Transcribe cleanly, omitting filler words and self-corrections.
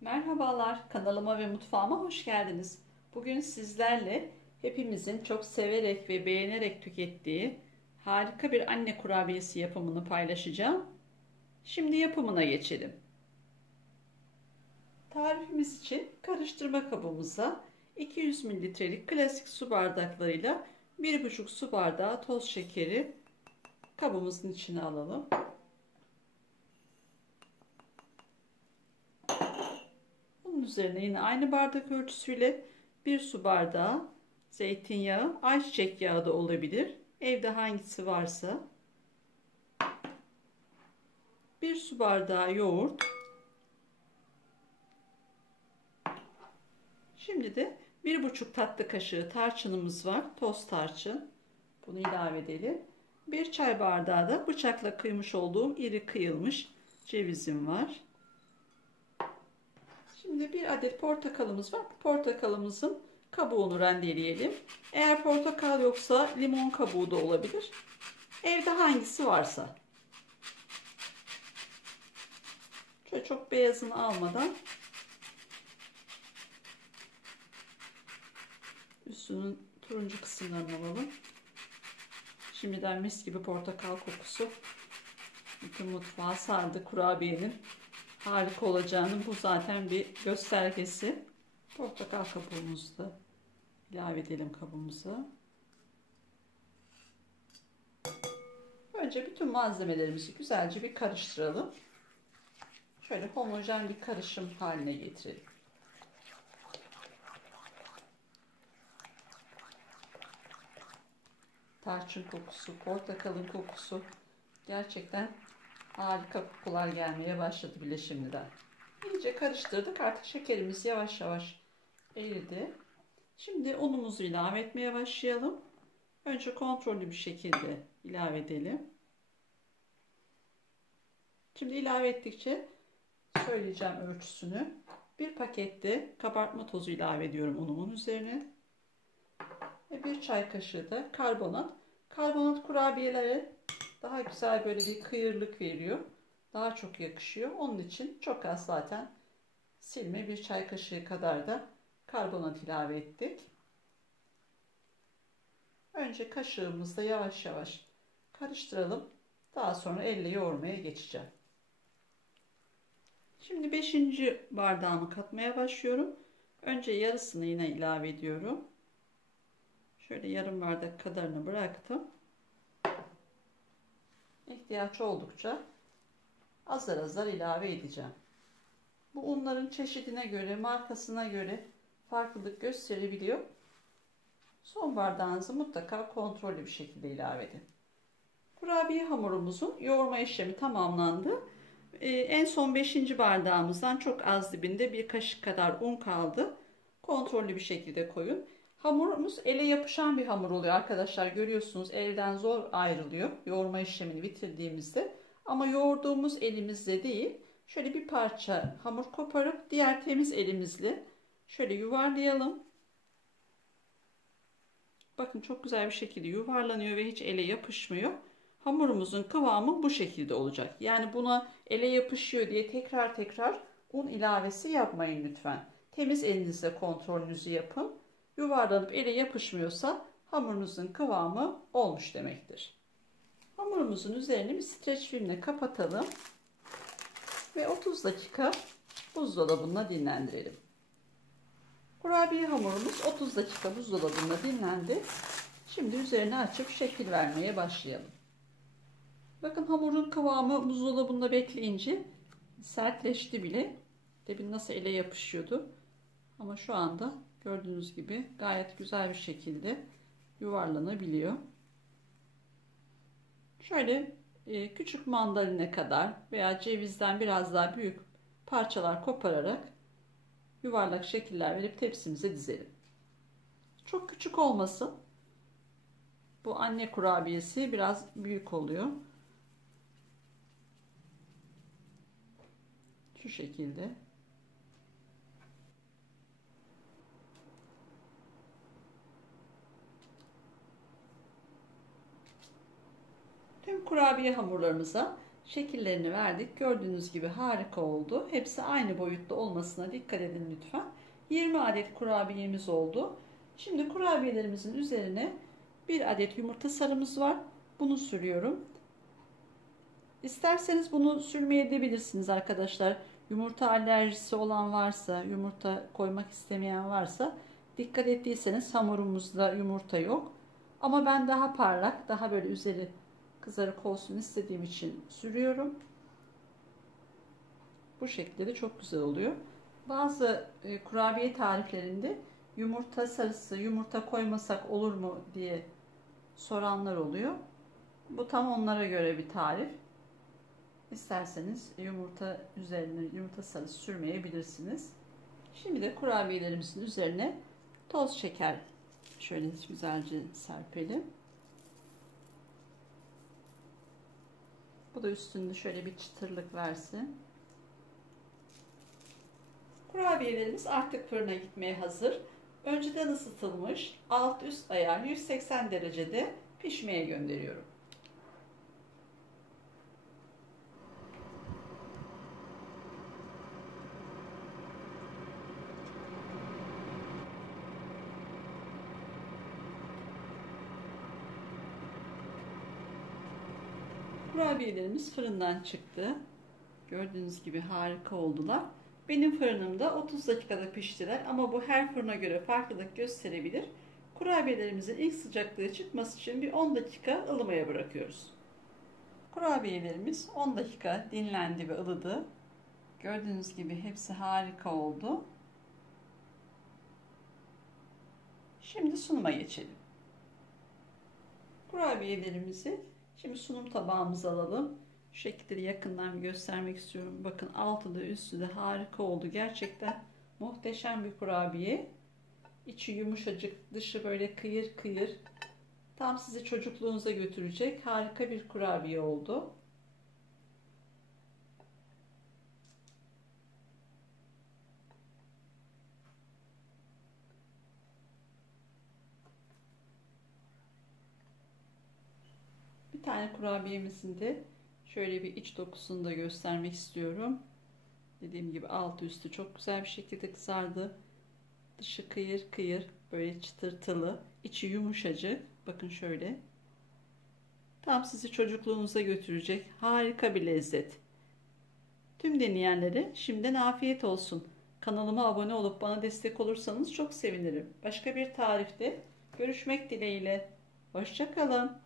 Merhabalar, kanalıma ve mutfağıma hoş geldiniz. Bugün sizlerle hepimizin çok severek ve beğenerek tükettiği harika bir anne kurabiyesi yapımını paylaşacağım. Şimdi yapımına geçelim. Tarifimiz için karıştırma kabımıza 200 mililitrelik klasik su bardaklarıyla 1,5 su bardağı toz şekeri kabımızın içine alalım. Bunun üzerine yine aynı bardak ölçüsüyle 1 su bardağı zeytinyağı, ayçiçek yağı da olabilir. Evde hangisi varsa. 1 su bardağı yoğurt. Şimdi de 1,5 tatlı kaşığı tarçınımız var. Toz tarçın. Bunu ilave edelim. 1 çay bardağı da bıçakla kıymış olduğum iri kıyılmış cevizim var. Şimdi bir adet portakalımız var. Portakalımızın kabuğunu rendeleyelim. Eğer portakal yoksa limon kabuğu da olabilir. Evde hangisi varsa. Şöyle çok beyazını almadan üstünün turuncu kısımlarını alalım. Şimdiden mis gibi portakal kokusu bütün mutfağı sardı. Kurabiyenin harika olacağının bu zaten bir göstergesi. Portakal kabuğumuzu da ilave edelim kabımıza. Önce bütün malzemelerimizi güzelce bir karıştıralım. Şöyle homojen bir karışım haline getirelim. Tarçın kokusu, portakalın kokusu gerçekten harika kokular gelmeye başladı bile şimdiden. İyice karıştırdık. Artık şekerimiz yavaş yavaş eridi. Şimdi unumuzu ilave etmeye başlayalım. Önce kontrollü bir şekilde ilave edelim. Şimdi ilave ettikçe söyleyeceğim ölçüsünü. Bir pakette kabartma tozu ilave ediyorum unumun üzerine. Ve bir çay kaşığı da karbonat. Karbonat kurabiyelere daha güzel böyle bir kıyırlık veriyor. Daha çok yakışıyor. Onun için çok az zaten silme bir çay kaşığı kadar da karbonat ilave ettik. Önce kaşığımızla yavaş yavaş karıştıralım. Daha sonra elle yoğurmaya geçeceğim. Şimdi 5. bardağımı katmaya başlıyorum. Önce yarısını yine ilave ediyorum. Şöyle yarım bardak kadarını bıraktım. İhtiyaç oldukça azar azar ilave edeceğim. Bu unların çeşidine göre, markasına göre farklılık gösterebiliyor. Son bardağınızı mutlaka kontrollü bir şekilde ilave edin. Kurabiye hamurumuzun yoğurma işlemi tamamlandı. En son 5. bardağımızdan çok az dibinde bir kaşık kadar un kaldı. Kontrollü bir şekilde koyun. Hamurumuz ele yapışan bir hamur oluyor arkadaşlar. Görüyorsunuz elden zor ayrılıyor yoğurma işlemini bitirdiğimizde. Ama yoğurduğumuz elimizle değil, şöyle bir parça hamur koparıp diğer temiz elimizle şöyle yuvarlayalım. Bakın çok güzel bir şekilde yuvarlanıyor ve hiç ele yapışmıyor. Hamurumuzun kıvamı bu şekilde olacak. Yani buna ele yapışıyor diye tekrar tekrar un ilavesi yapmayın lütfen. Temiz elinizle kontrolünüzü yapın. Yuvarlanıp ele yapışmıyorsa hamurunuzun kıvamı olmuş demektir. Hamurumuzun üzerini bir streç filmle kapatalım ve 30 dakika buzdolabında dinlendirelim. Kurabiye hamurumuz 30 dakika buzdolabında dinlendi. Şimdi üzerine açıp şekil vermeye başlayalım. Bakın hamurun kıvamı buzdolabında bekleyince sertleşti bile. Demin nasıl ele yapışıyordu. Ama şu anda gördüğünüz gibi gayet güzel bir şekilde yuvarlanabiliyor. Şöyle küçük mandalina kadar veya cevizden biraz daha büyük parçalar kopararak yuvarlak şekiller verip tepsimize dizelim. Çok küçük olmasın. Bu anne kurabiyesi biraz büyük oluyor. Şu şekilde. Tüm kurabiye hamurlarımıza Şekillerini verdik. Gördüğünüz gibi harika oldu. Hepsi aynı boyutta olmasına dikkat edin lütfen. 20 adet kurabiyemiz oldu. Şimdi kurabiyelerimizin üzerine 1 adet yumurta sarımız var. Bunu sürüyorum. İsterseniz bunu sürmeyebilirsiniz arkadaşlar. Yumurta alerjisi olan varsa, yumurta koymak istemeyen varsa, dikkat ettiyseniz hamurumuzda yumurta yok. Ama ben daha parlak, daha böyle üzeri kızarık olsun istediğim için sürüyorum. Bu şekilde de çok güzel oluyor. Bazı kurabiye tariflerinde yumurta sarısı, yumurta koymasak olur mu diye soranlar oluyor. Bu tam onlara göre bir tarif. İsterseniz yumurta üzerine yumurta sarısı sürmeyebilirsiniz. Şimdi de kurabiyelerimizin üzerine toz şeker şöyle güzelce serpelim. Bu da üstünde şöyle bir çıtırlık versin. Kurabiyelerimiz artık fırına gitmeye hazır. Önceden ısıtılmış alt üst ayar 180 derecede pişmeye gönderiyorum. Kurabiyelerimiz fırından çıktı. Gördüğünüz gibi harika oldular. Benim fırınımda 30 dakikada piştiler ama bu her fırına göre farklılık gösterebilir. Kurabiyelerimizin ilk sıcaklığı çıkması için bir 10 dakika ılımaya bırakıyoruz. Kurabiyelerimiz 10 dakika dinlendi ve ılıdı. Gördüğünüz gibi hepsi harika oldu. Şimdi sunuma geçelim. Kurabiyelerimizi şimdi sunum tabağımıza alalım. Şu şekilde yakından göstermek istiyorum. Bakın altı da üstü de harika oldu. Gerçekten muhteşem bir kurabiye. İçi yumuşacık, dışı böyle kıyır kıyır. Tam sizi çocukluğunuza götürecek harika bir kurabiye oldu. Bir tane kurabiyemizin de şöyle bir iç dokusunu da göstermek istiyorum. Dediğim gibi altı üstü çok güzel bir şekilde kızardı. Dışı kıyır kıyır, böyle çıtırtılı, içi yumuşacık. Bakın şöyle. Tam sizi çocukluğunuza götürecek harika bir lezzet. Tüm deneyenlere şimdiden afiyet olsun. Kanalıma abone olup bana destek olursanız çok sevinirim. Başka bir tarifte görüşmek dileğiyle. Hoşça kalın.